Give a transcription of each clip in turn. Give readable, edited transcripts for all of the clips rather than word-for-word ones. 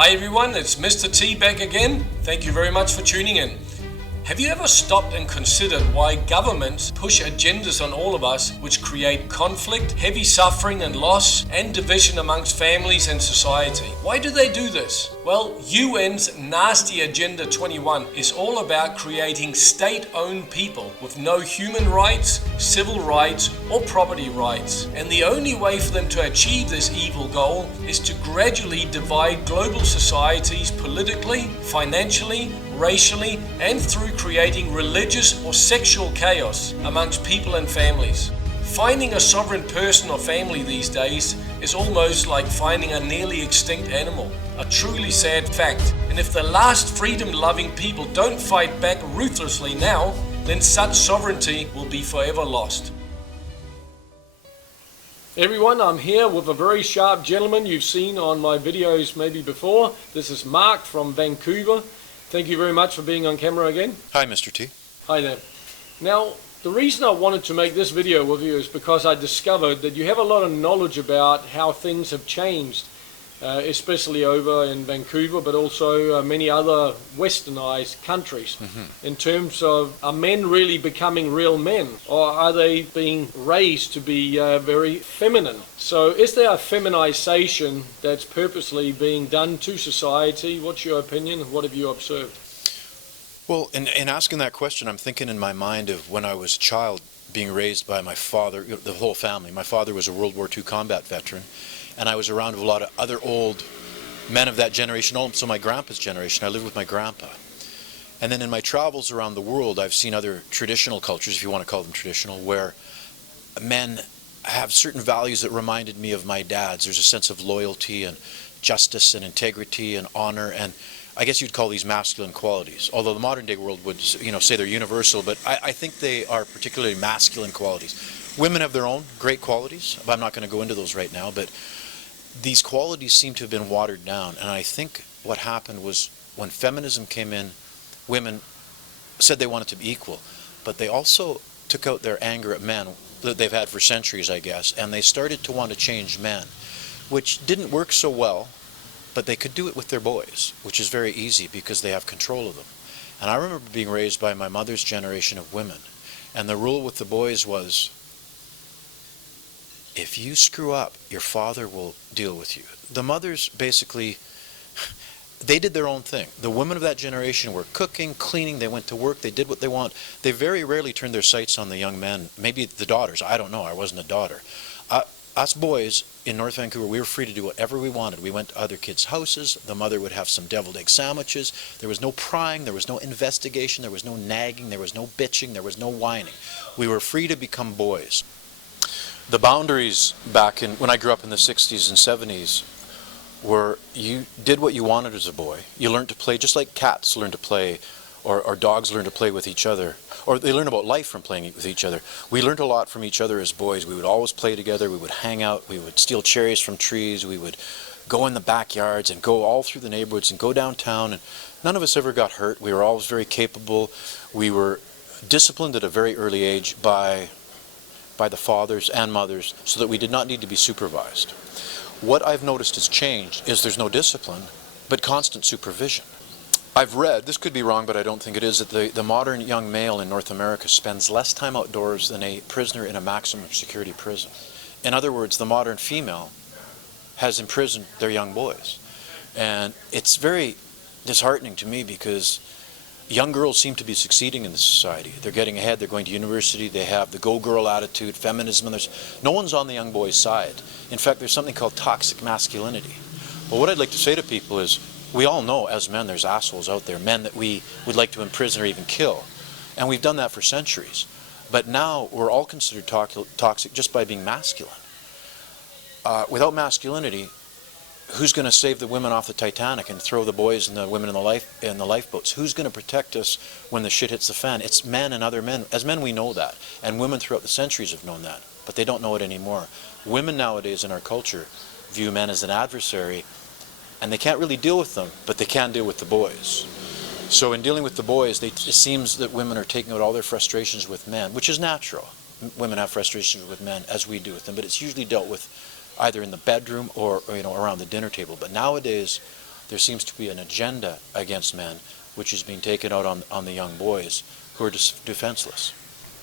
Hi everyone, it's Mr. T back again. Thank you very much for tuning in. Have you ever stopped and considered why governments push agendas on all of us which create conflict, heavy suffering and loss, and division amongst families and society? Why do they do this? Well, UN's nasty Agenda 21 is all about creating state-owned people with no human rights, civil rights, or property rights. And the only way for them to achieve this evil goal is to gradually divide global societies politically, financially, racially, and through creating religious or sexual chaos amongst people and families. Finding a sovereign person or family these days is almost like finding a nearly extinct animal. A truly sad fact. And if the last freedom-loving people don't fight back ruthlessly now, then such sovereignty will be forever lost. Everyone, I'm here with a very sharp gentleman you've seen on my videos maybe before. This is Mark from Vancouver. Thank you very much for being on camera again. Hi, Mr. T. Hi there. Now, the reason I wanted to make this video with you is because I discovered that you have a lot of knowledge about how things have changed, especially over in Vancouver, but also many other westernized countries. In terms of, are men really becoming real men, or are they being raised to be very feminine? So is there a feminization that's purposely being done to society? What's your opinion? What have you observed? Well, in asking that question, I'm thinking in my mind of when I was a child being raised by my father, the whole family. My father was a World War II combat veteran, and I was around with a lot of other old men of that generation, also my grandpa's generation. I lived with my grandpa. And then in my travels around the world, I've seen other traditional cultures, if you want to call them traditional, where men have certain values that reminded me of my dad's. There's a sense of loyalty and justice and integrity and honor, and I guess you'd call these masculine qualities. Although the modern day world would, say they're universal, but I think they are particularly masculine qualities. Women have their own great qualities, but I'm not going to go into those right now, but these qualities seem to have been watered down, and I think what happened was when feminism came in, women said they wanted to be equal, but they also took out their anger at men that they've had for centuries, I guess, and they started to want to change men, which didn't work so well, but they could do it with their boys, which is very easy because they have control of them. And I remember being raised by my mother's generation of women, and the rule with the boys was, if you screw up, your father will deal with you. The mothers basically, they did their own thing. The women of that generation were cooking, cleaning, they went to work, they did what they want. They very rarely turned their sights on the young men, maybe the daughters, I don't know, I wasn't a daughter. Us boys in North Vancouver, we were free to do whatever we wanted. We went to other kids' houses, the mother would have some deviled egg sandwiches, there was no prying, there was no investigation, there was no nagging, there was no bitching, there was no whining. We were free to become boys. The boundaries back when I grew up in the 60s and 70s were you did what you wanted as a boy. You learned to play just like cats learn to play, or dogs learn to play with each other, or they learn about life from playing with each other. We learned a lot from each other as boys. We would always play together, we would hang out, we would steal cherries from trees, we would go in the backyards and go all through the neighborhoods and go downtown, and none of us ever got hurt. We were always very capable. We were disciplined at a very early age by the fathers and mothers so that we did not need to be supervised. What I've noticed has changed is there's no discipline, but constant supervision. I've read, this could be wrong, but I don't think it is, that the modern young male in North America spends less time outdoors than a prisoner in a maximum security prison. In other words, the modern female has imprisoned their young boys. And it's very disheartening to me because young girls seem to be succeeding in the society. They're getting ahead, they're going to university, they have the go-girl attitude, feminism, and no one's on the young boy's side. In fact, there's something called toxic masculinity. But what I'd like to say to people is, we all know as men there's assholes out there, men that we would like to imprison or even kill. And we've done that for centuries. But now we're all considered toxic just by being masculine. Without masculinity, who's going to save the women off the Titanic and throw the boys and the women in the lifeboats? Who's going to protect us when the shit hits the fan? It's men and other men. As men we know that, and women throughout the centuries have known that, but they don't know it anymore. Women nowadays in our culture view men as an adversary, and they can't really deal with them, but they can deal with the boys. So in dealing with the boys, it seems that women are taking out all their frustrations with men, which is natural. Women have frustrations with men as we do with them, but it's usually dealt with either in the bedroom or around the dinner table. But nowadays, there seems to be an agenda against men, which is being taken out on the young boys who are defenseless.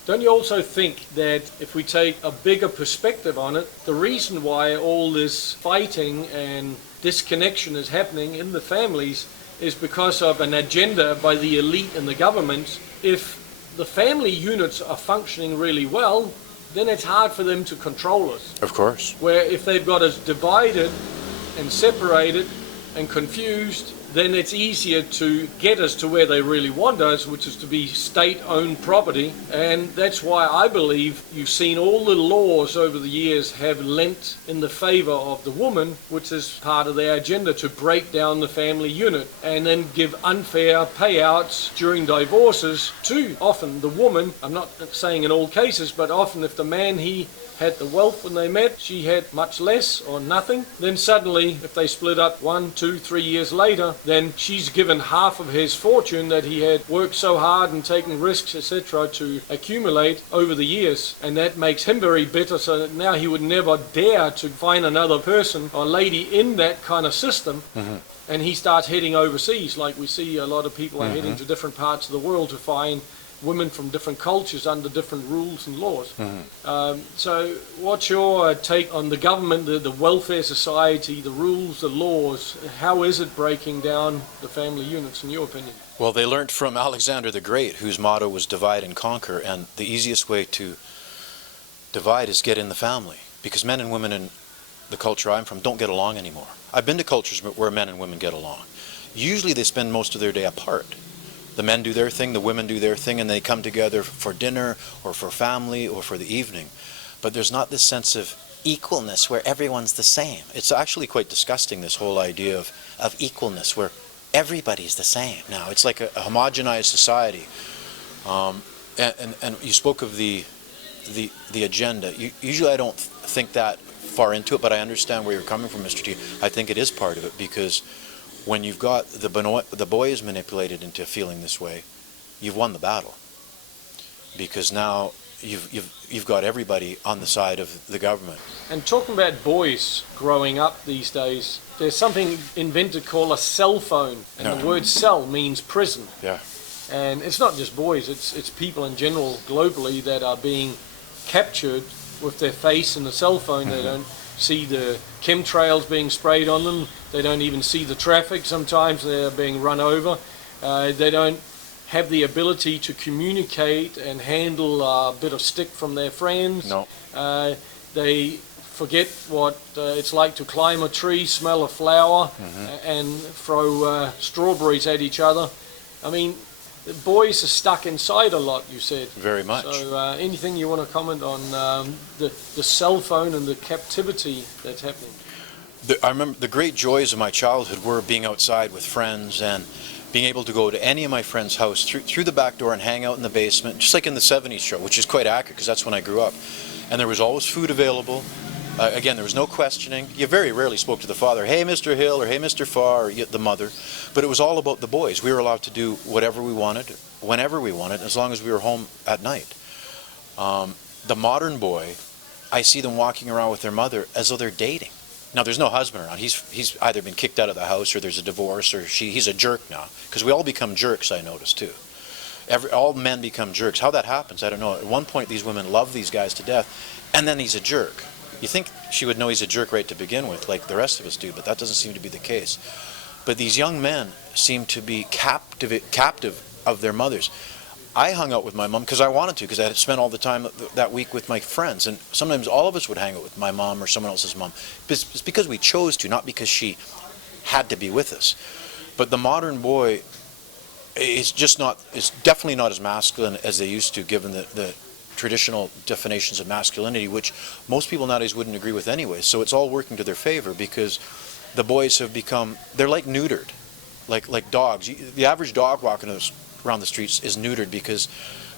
Don't you also think that if we take a bigger perspective on it, the reason why all this fighting and disconnection is happening in the families is because of an agenda by the elite and the government? If the family units are functioning really well, then it's hard for them to control us. Of course. Where if they've got us divided and separated and confused, then it's easier to get us to where they really want us, which is to be state-owned property. And that's why I believe you've seen all the laws over the years have lent in the favor of the woman, which is part of their agenda, to break down the family unit and then give unfair payouts during divorces to often the woman. I'm not saying in all cases, but often if the man, he had the wealth when they met, she had much less or nothing, then suddenly if they split up 1, 2, 3 years later, then she's given half of his fortune that he had worked so hard and taken risks, etc., to accumulate over the years. And that makes him very bitter, so that now he would never dare to find another person or lady in that kind of system. And he starts heading overseas, like we see a lot of people are heading to different parts of the world to find women from different cultures under different rules and laws. So what's your take on the government, the welfare society, the rules, the laws? How is it breaking down the family units, in your opinion? Well, they learned from Alexander the Great, whose motto was divide and conquer, and the easiest way to divide is get in the family, because men and women in the culture I'm from don't get along anymore. I've been to cultures where men and women get along. Usually they spend most of their day apart. The men do their thing, the women do their thing, and they come together for dinner or for family or for the evening. But there's not this sense of equalness where everyone's the same. It's actually quite disgusting, this whole idea of equalness where everybody's the same now. It's like a homogenized society. And you spoke of the agenda. Usually I don't think that far into it, but I understand where you're coming from, Mr. T. I think it is part of it, because when you've got the boys manipulated into feeling this way, you've won the battle, because now you've got everybody on the side of the government. And talking about boys growing up these days, there's something invented called a cell phone, and the word cell means prison. Yeah. And it's not just boys; it's people in general globally that are being captured with their face in the cell phone. They don't see the chemtrails being sprayed on them. They don't even see the traffic. Sometimes they're being run over. They don't have the ability to communicate and handle a bit of stick from their friends. No. They forget what it's like to climb a tree, smell a flower, and throw strawberries at each other. I mean, the boys are stuck inside a lot, you said. Very much. So anything you want to comment on the cell phone and the captivity that's happening? I remember the great joys of my childhood were being outside with friends and being able to go to any of my friends' house through the back door and hang out in the basement, just like in the 70s show, which is quite accurate because that's when I grew up. And there was always food available. Again, there was no questioning. You very rarely spoke to the father, hey, Mr. Hill, or hey, Mr. Farr, or the mother. But it was all about the boys. We were allowed to do whatever we wanted, whenever we wanted, as long as we were home at night. The modern boy, I see them walking around with their mother as though they're dating. Now, there's no husband around. He's either been kicked out of the house, or there's a divorce, or he's a jerk now. Because we all become jerks, I noticed, too. All men become jerks. How that happens, I don't know. At one point, these women love these guys to death, and then he's a jerk. You think she would know he's a jerk right to begin with, like the rest of us do, but that doesn't seem to be the case. But these young men seem to be captive of their mothers. I hung out with my mom because I wanted to, because I had spent all the time that week with my friends, and sometimes all of us would hang out with my mom or someone else's mom. It's because we chose to, not because she had to be with us. But the modern boy is definitely not as masculine as they used to, given the traditional definitions of masculinity, which most people nowadays wouldn't agree with anyway. So it's all working to their favor, because the boys have become, they're like neutered, like dogs. The average dog walking around the streets is neutered because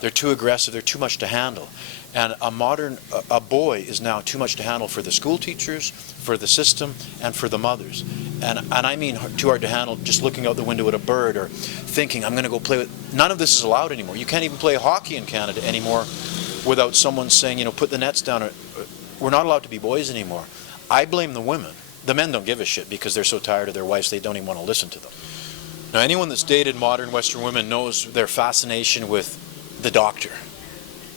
they're too aggressive, they're too much to handle. And a boy is now too much to handle for the school teachers, for the system, and for the mothers. And I mean too hard to handle just looking out the window at a bird or thinking, I'm going to go play with. None of this is allowed anymore. You can't even play hockey in Canada anymore without someone saying, put the nets down. We're not allowed to be boys anymore. I blame the women, The men don't give a shit because they're so tired of their wives they don't even want to listen to them. Now, anyone that's dated modern Western women knows their fascination with the doctor.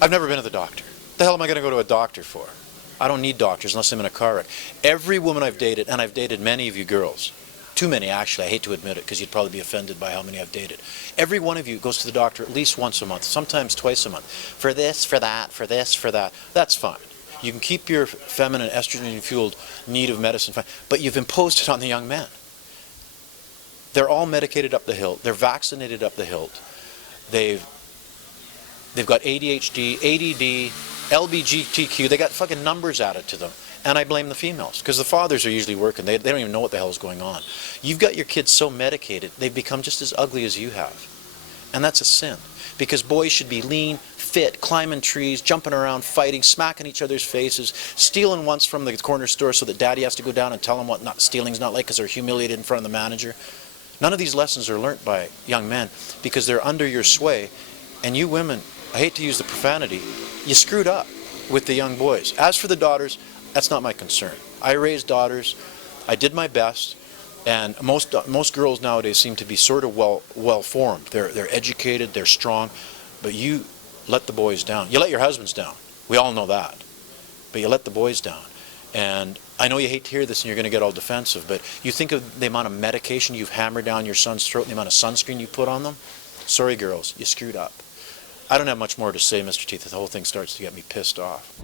I've never been to the doctor. The hell am I going to go to a doctor for? I don't need doctors unless I'm in a car wreck. Every woman I've dated, and I've dated many of you girls, too many actually, I hate to admit it because you'd probably be offended by how many I've dated. Every one of you goes to the doctor at least once a month, sometimes twice a month. For this, for that, for this, for that. That's fine. You can keep your feminine, estrogen-fueled need of medicine fine, but you've imposed it on the young men. They're all medicated up the hilt. They're vaccinated up the hilt. They've got ADHD, ADD, LGBTQ. They got fucking numbers added to them. And I blame the females because the fathers are usually working. They don't even know what the hell is going on. You've got your kids so medicated, they've become just as ugly as you have. And that's a sin because boys should be lean, fit, climbing trees, jumping around, fighting, smacking each other's faces, stealing once from the corner store so that daddy has to go down and tell them what stealing's not like because they're humiliated in front of the manager. None of these lessons are learnt by young men because they're under your sway. And you women, I hate to use the profanity, you screwed up with the young boys. As for the daughters, that's not my concern. I raised daughters. I did my best. And most girls nowadays seem to be sort of well-formed. They're educated, they're strong. But you let the boys down. You let your husbands down. We all know that. But you let the boys down. And I know you hate to hear this and you're going to get all defensive, but you think of the amount of medication you've hammered down your son's throat and the amount of sunscreen you put on them? Sorry, girls, you screwed up. I don't have much more to say, Mr. T. The whole thing starts to get me pissed off.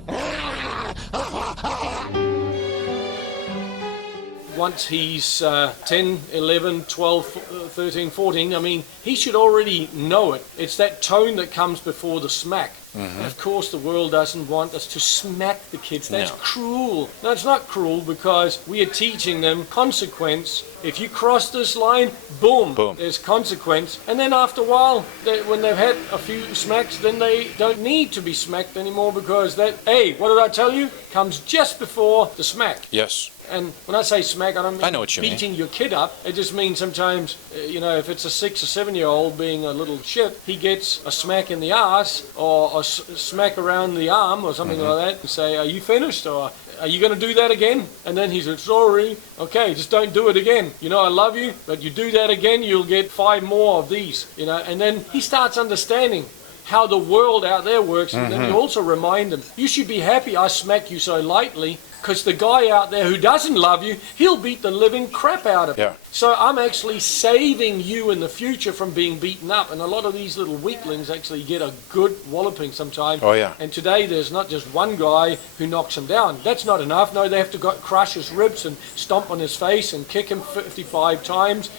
Once he's 10, 11, 12, 13, 14, I mean, he should already know it. It's that tone that comes before the smack. Mm-hmm. And of course, the world doesn't want us to smack the kids. That's cruel. No, it's not cruel because we are teaching them consequence. If you cross this line, boom, there's consequence. And then after a while, when they've had a few smacks, then they don't need to be smacked anymore because that, hey, what did I tell you? Comes just before the smack. Yes. And when I say smack, I don't mean beating mean. your kid up. It just means sometimes, if it's a 6 or 7-year-old being a little shit, he gets a smack in the ass or a smack around the arm or something like that and say, are you finished? Or are you going to do that again? And then he said, sorry. Okay, just don't do it again. I love you, but you do that again, you'll get 5 more of these. And then he starts understanding how the world out there works. And then you also remind him, you should be happy I smack you so lightly, because the guy out there who doesn't love you, he'll beat the living crap out of you. Yeah. So I'm actually saving you in the future from being beaten up. And a lot of these little weaklings actually get a good walloping sometimes. Oh, yeah. And today there's not just one guy who knocks him down. That's not enough. No, they have to crush his ribs and stomp on his face and kick him 55 times.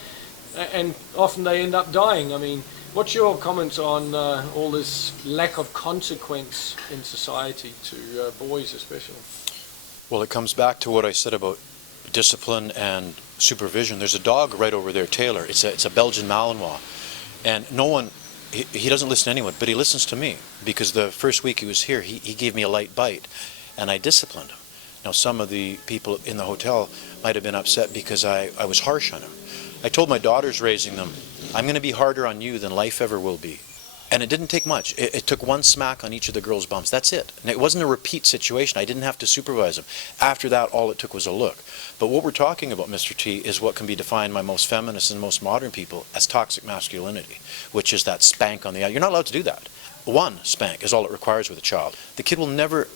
And often they end up dying. I mean, what's your comments on all this lack of consequence in society to boys especially? Well, it comes back to what I said about discipline and supervision. There's a dog right over there, Taylor. It's a Belgian Malinois. And he doesn't listen to anyone, but he listens to me. Because the first week he was here, he gave me a light bite. And I disciplined him. Now, some of the people in the hotel might have been upset because I was harsh on him. I told my daughters raising them, I'm going to be harder on you than life ever will be. And it didn't take much. It took one smack on each of the girls' bums. That's it. And it wasn't a repeat situation. I didn't have to supervise them. After that, all it took was a look. But what we're talking about, Mr. T, is what can be defined by most feminists and most modern people as toxic masculinity, which is that spank on the eye. You're not allowed to do that. One spank is all it requires with a child. The kid will never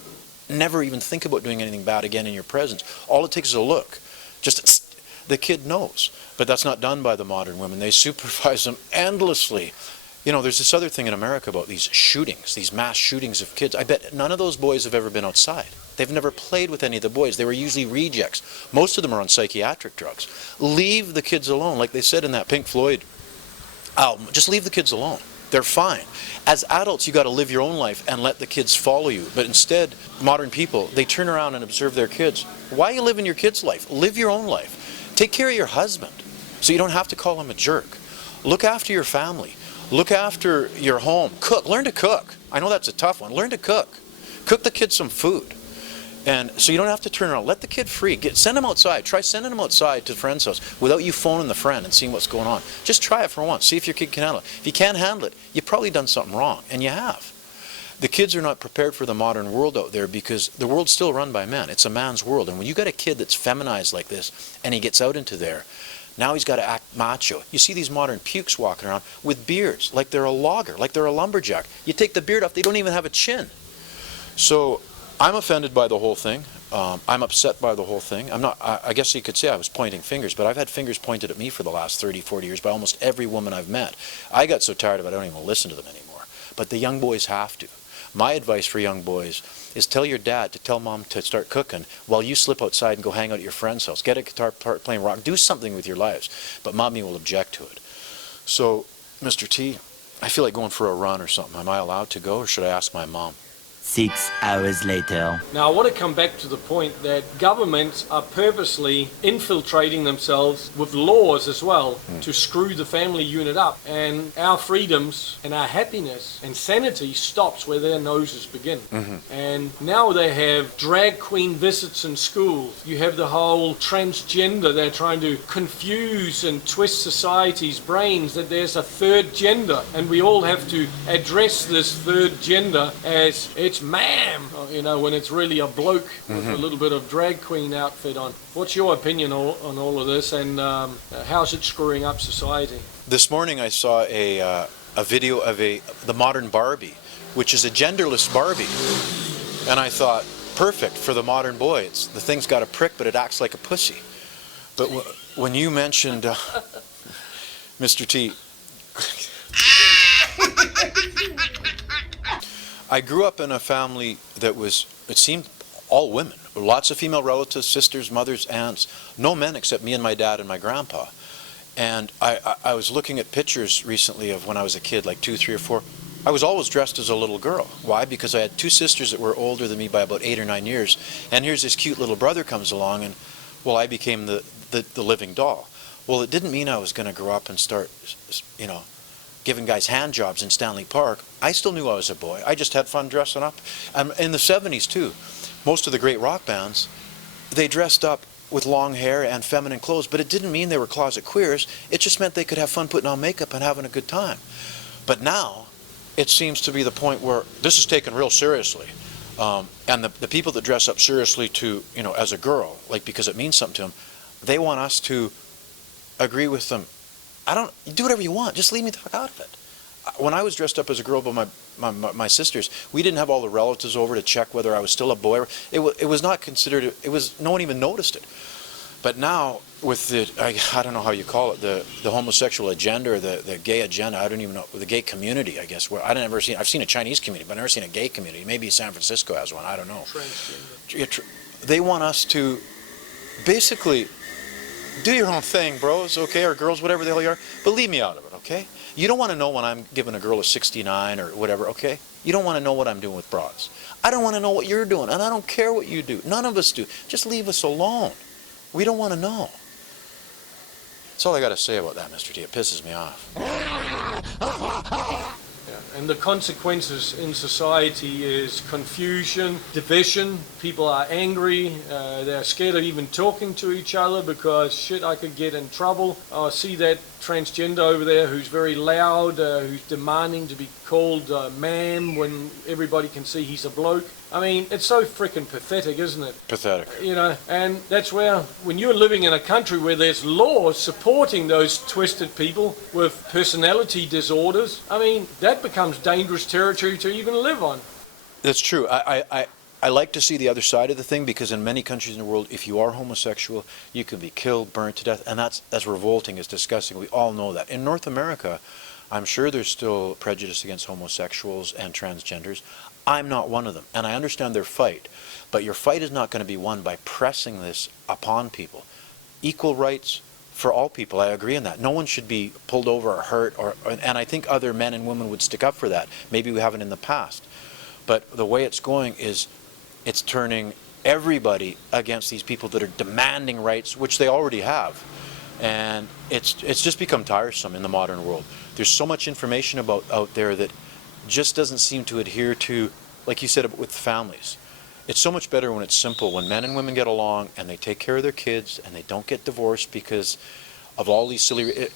even think about doing anything bad again in your presence. All it takes is a look. Just the kid knows. But that's not done by the modern women. They supervise them endlessly. There's this other thing in America about these shootings, these mass shootings of kids. I bet none of those boys have ever been outside. They've never played with any of the boys. They were usually rejects. Most of them are on psychiatric drugs. Leave the kids alone, like they said in that Pink Floyd album. Just leave the kids alone. They're fine. As adults, you got to live your own life and let the kids follow you. But instead, modern people, they turn around and observe their kids. Why are you living your kid's life? Live your own life. Take care of your husband so you don't have to call him a jerk. Look after your family. Look after your home. Cook. Learn to cook. I know that's a tough one. Learn to cook. Cook the kids some food. And so you don't have to turn around. Let the kid free. Send him outside. Try sending him outside to the friend's house without you phoning the friend and seeing what's going on. Just try it for once. See if your kid can handle it. If you can't handle it, you've probably done something wrong. And you have. the kids are not prepared for the modern world out there because the world's still run by men. It's a man's world. And when you got a kid that's feminized like this and he gets out into there, now he's got to act macho. You see these modern pukes walking around with beards, like they're a logger, like they're a lumberjack. You take the beard off, they don't even have a chin. So I'm offended by the whole thing. I'm upset by the whole thing. I guess you could say I was pointing fingers, but I've had fingers pointed at me for the last 30, 40 years by almost every woman I've met. I got so tired of it, I don't even listen to them anymore. But the young boys have to. My advice for young boys is tell your dad to tell mom to start cooking while you slip outside and go hang out at your friend's house. Get a guitar, playing rock, do something with your lives. But mommy will object to it. So, Mr. T, I feel like going for a run or something. Am I allowed to go or should I ask my mom? 6 hours later. Now, I want to come back to the point that governments are purposely infiltrating themselves with laws as well to screw the family unit up. And our freedoms and our happiness and sanity stops where their noses begin. And now they have drag queen visits in schools. You have the whole transgender. They're trying to confuse and twist society's brains that there's a third gender. And we all have to address this third gender as it's ma'am, you know, when it's really a bloke with a little bit of drag queen outfit on. What's your opinion on all of this, and how's it screwing up society? This morning I saw a video of the modern Barbie, which is a genderless Barbie, and I thought, perfect for the modern boy. The thing's got a prick, but it acts like a pussy. But when you mentioned Mr. T, I grew up in a family that was, it seemed, all women. Lots of female relatives, sisters, mothers, aunts. No men except me and my dad and my grandpa. And I was looking at pictures recently of when I was a kid, like 2, 3, or 4. I was always dressed as a little girl. Why? Because I had 2 sisters that were older than me by about 8 or 9 years. And here's this cute little brother comes along, and, well, I became the living doll. Well, it didn't mean I was going to grow up and start, you know, giving guys hand jobs in Stanley Park. I still knew I was a boy. I just had fun dressing up. And in the 70s too, most of the great rock bands, they dressed up with long hair and feminine clothes, but it didn't mean they were closet queers. It just meant they could have fun putting on makeup and having a good time. But now, it seems to be the point where this is taken real seriously. And the people that dress up seriously to, you know, as a girl, like because it means something to them, they want us to agree with them. You do whatever you want. Just leave me the fuck out of it. When I was dressed up as a girl by my sisters, we didn't have all the relatives over to check whether I was still a boy. It was not considered. No one even noticed it. But now with I don't know how you call it, the homosexual agenda or the gay agenda. I don't even know, the gay community, I guess. Where I've seen a Chinese community, but I've never seen a gay community. Maybe San Francisco has one. I don't know. Transgender. They want us to basically do your own thing, bros, okay, or girls, whatever the hell you are, but leave me out of it, okay? You don't want to know when I'm giving a girl a 69 or whatever, okay? You don't want to know what I'm doing with bras. I don't want to know what you're doing, and I don't care what you do. None of us do. Just leave us alone. We don't want to know. That's all I got to say about that, Mr. T. It pisses me off. And the consequences in society is confusion, division. People are angry. They're scared of even talking to each other because, shit, I could get in trouble. I see that transgender over there who's very loud, who's demanding to be called ma'am when everybody can see he's a bloke. I mean, it's so freaking pathetic, isn't it? Pathetic. You know, and that's where, when you're living in a country where there's laws supporting those twisted people with personality disorders, I mean, that becomes dangerous territory to even live on. That's true. I like to see the other side of the thing because in many countries in the world, if you are homosexual, you can be killed, burned to death, and that's revolting, it's disgusting. We all know that. In North America, I'm sure there's still prejudice against homosexuals and transgenders. I'm not one of them, and I understand their fight, but your fight is not going to be won by pressing this upon people. Equal rights for all people, I agree on that. No one should be pulled over or hurt, and I think other men and women would stick up for that. Maybe we haven't in the past. But the way it's going is it's turning everybody against these people that are demanding rights, which they already have. And it's just become tiresome in the modern world. There's so much information out there that just doesn't seem to adhere to, like you said, with families. It's so much better when it's simple, when men and women get along and they take care of their kids and they don't get divorced because of all these silly...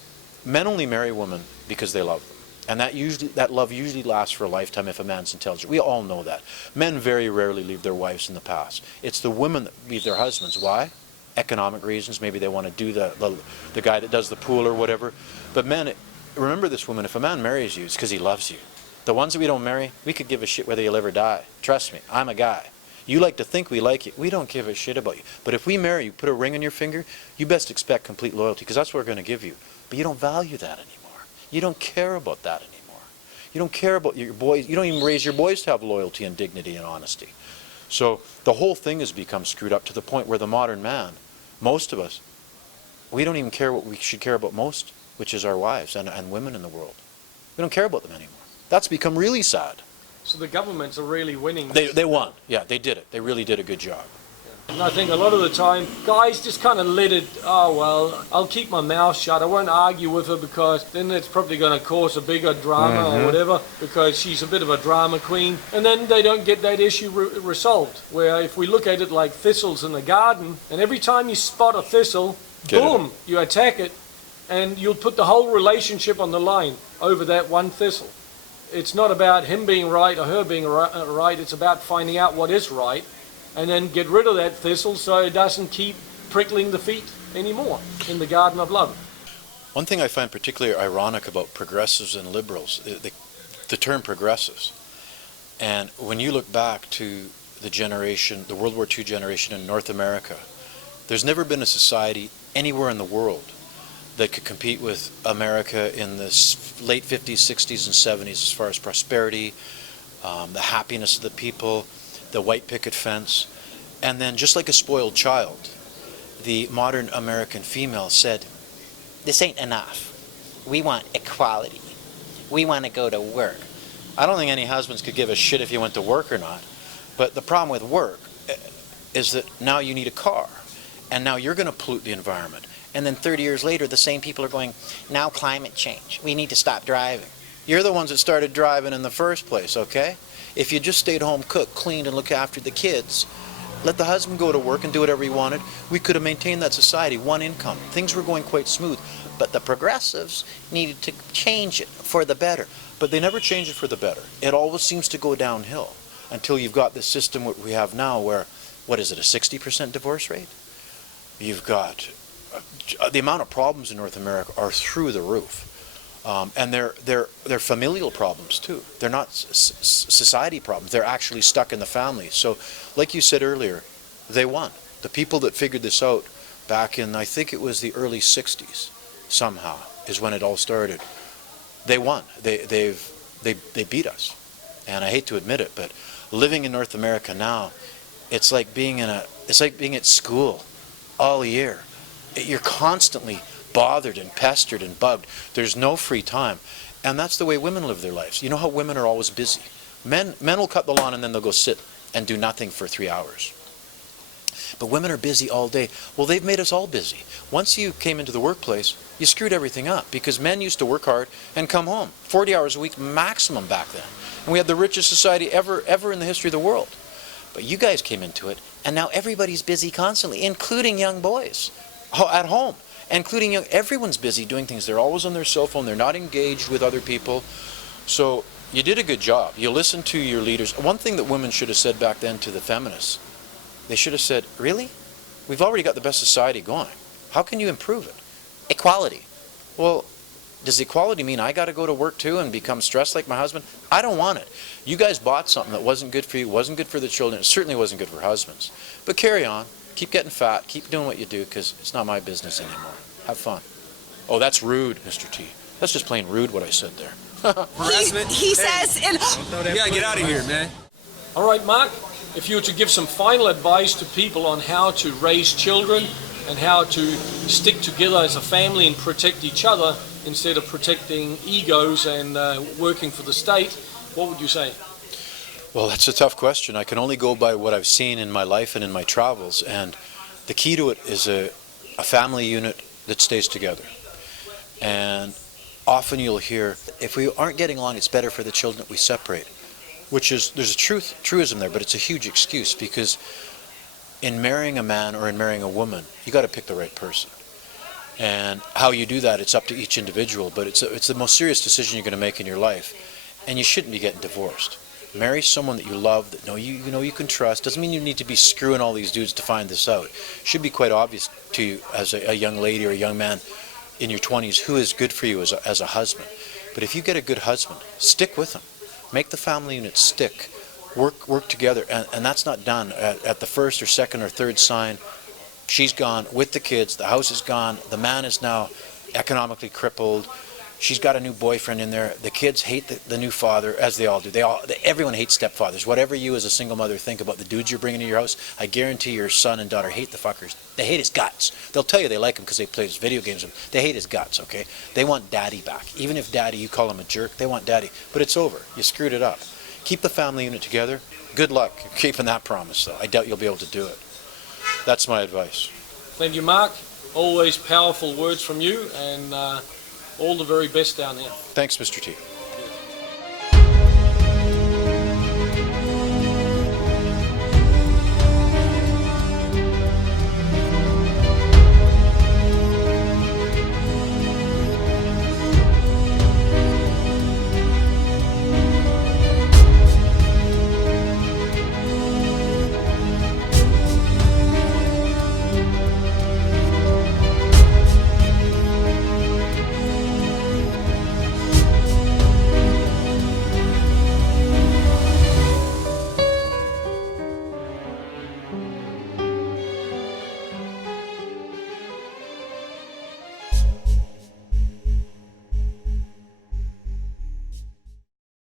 Men only marry women because they love them. And that love usually lasts for a lifetime if a man's intelligent. We all know that. Men very rarely leave their wives in the past. It's the women that leave their husbands. Why? Economic reasons. Maybe they want to do the guy that does the pool or whatever. But men, remember this, woman, if a man marries you, it's because he loves you. The ones that we don't marry, we could give a shit whether you'll ever die. Trust me, I'm a guy. You like to think we like you. We don't give a shit about you. But if we marry you, put a ring on your finger, you best expect complete loyalty, because that's what we're going to give you. But you don't value that anymore. You don't care about that anymore. You don't care about your boys. You don't even raise your boys to have loyalty and dignity and honesty. So the whole thing has become screwed up to the point where the modern man, most of us, we don't even care what we should care about most, which is our wives and women in the world. We don't care about them anymore. That's become really sad. So the governments are really winning. They won. Yeah, they did it. They really did a good job. And I think a lot of the time, guys just kind of let it, oh, well, I'll keep my mouth shut. I won't argue with her because then it's probably going to cause a bigger drama or whatever, because she's a bit of a drama queen. And then they don't get that issue resolved. Where if we look at it like thistles in the garden, and every time you spot a thistle, boom, you attack it, and you'll put the whole relationship on the line over that one thistle. It's not about him being right or her being right. It's about finding out what is right and then get rid of that thistle so it doesn't keep prickling the feet anymore in the garden of love. One thing I find particularly ironic about progressives and liberals, the term progressives. And when you look back to the World War II generation in North America, there's never been a society anywhere in the world that could compete with America in the late 50s, 60s, and 70s as far as prosperity, the happiness of the people, the white picket fence. And then just like a spoiled child, the modern American female said, "This ain't enough. We want equality. We want to go to work." I don't think any husbands could give a shit if you went to work or not. But the problem with work is that now you need a car. And now you're going to pollute the environment. And then 30 years later, the same people are going, now climate change. We need to stop driving. You're the ones that started driving in the first place, okay? If you just stayed home, cooked, cleaned, and looked after the kids, let the husband go to work and do whatever he wanted, we could have maintained that society, one income. Things were going quite smooth. But the progressives needed to change it for the better. But they never change it for the better. It always seems to go downhill until you've got this system what we have now where, what is it, a 60% divorce rate? You've got the amount of problems in North America are through the roof, and they're familial problems too. They're not society problems. They're actually stuck in the family. So, like you said earlier, they won. The people that figured this out back in, I think it was the early '60s, somehow is when it all started. They won. They beat us, and I hate to admit it, but living in North America now, it's like being at school all year. You're constantly bothered and pestered and bugged. There's no free time. And that's the way women live their lives. You know how women are always busy. Men will cut the lawn and then they'll go sit and do nothing for 3 hours. But women are busy all day. Well, they've made us all busy. Once you came into the workplace, you screwed everything up because men used to work hard and come home. 40 hours a week maximum back then. And we had the richest society ever in the history of the world. But you guys came into it, and now everybody's busy constantly, including young boys at home, including everyone's busy doing things. They're always on their cell phone. They're not engaged with other people. So you did a good job. You listened to your leaders. One thing that women should have said back then to the feminists, they should have said, really? We've already got the best society going. How can you improve it? Equality. Well, does equality mean I got to go to work too and become stressed like my husband? I don't want it. You guys bought something that wasn't good for you, wasn't good for the children, it certainly wasn't good for husbands. But carry on. Keep getting fat. Keep doing what you do because it's not my business anymore. Have fun. Oh, that's rude, Mr. T. That's just plain rude what I said there. Harassment? He says... Yeah, get out of here, man. All right, Mark, if you were to give some final advice to people on how to raise children and how to stick together as a family and protect each other instead of protecting egos and working for the state, what would you say? Well, that's a tough question. I can only go by what I've seen in my life and in my travels, and the key to it is a family unit that stays together. And often you'll hear, if we aren't getting along, it's better for the children that we separate, which is, there's a truism there, but it's a huge excuse because in marrying a man or in marrying a woman, you got to pick the right person. And how you do that, it's up to each individual, but it's the most serious decision you're going to make in your life. And you shouldn't be getting divorced. Marry someone that you love, that you can trust. Doesn't mean you need to be screwing all these dudes to find this out. Should be quite obvious to you as a young lady or a young man in your 20s who is good for you as a husband. But if you get a good husband, stick with him. Make the family unit stick. Work together. And that's not done at the first or second or third sign. She's gone with the kids. The house is gone. The man is now economically crippled. She's got a new boyfriend in there. The kids hate the new father, as they all do. Everyone hates stepfathers. Whatever you as a single mother think about the dudes you're bringing to your house, I guarantee your son and daughter hate the fuckers. They hate his guts. They'll tell you they like him because they play his video games with him. They hate his guts, okay? They want daddy back. Even if daddy, you call him a jerk, they want daddy. But it's over. You screwed it up. Keep the family unit together. Good luck keeping that promise, though. I doubt you'll be able to do it. That's my advice. Thank you, Mark. Always powerful words from you, and all the very best down there. Thanks, Mr. T.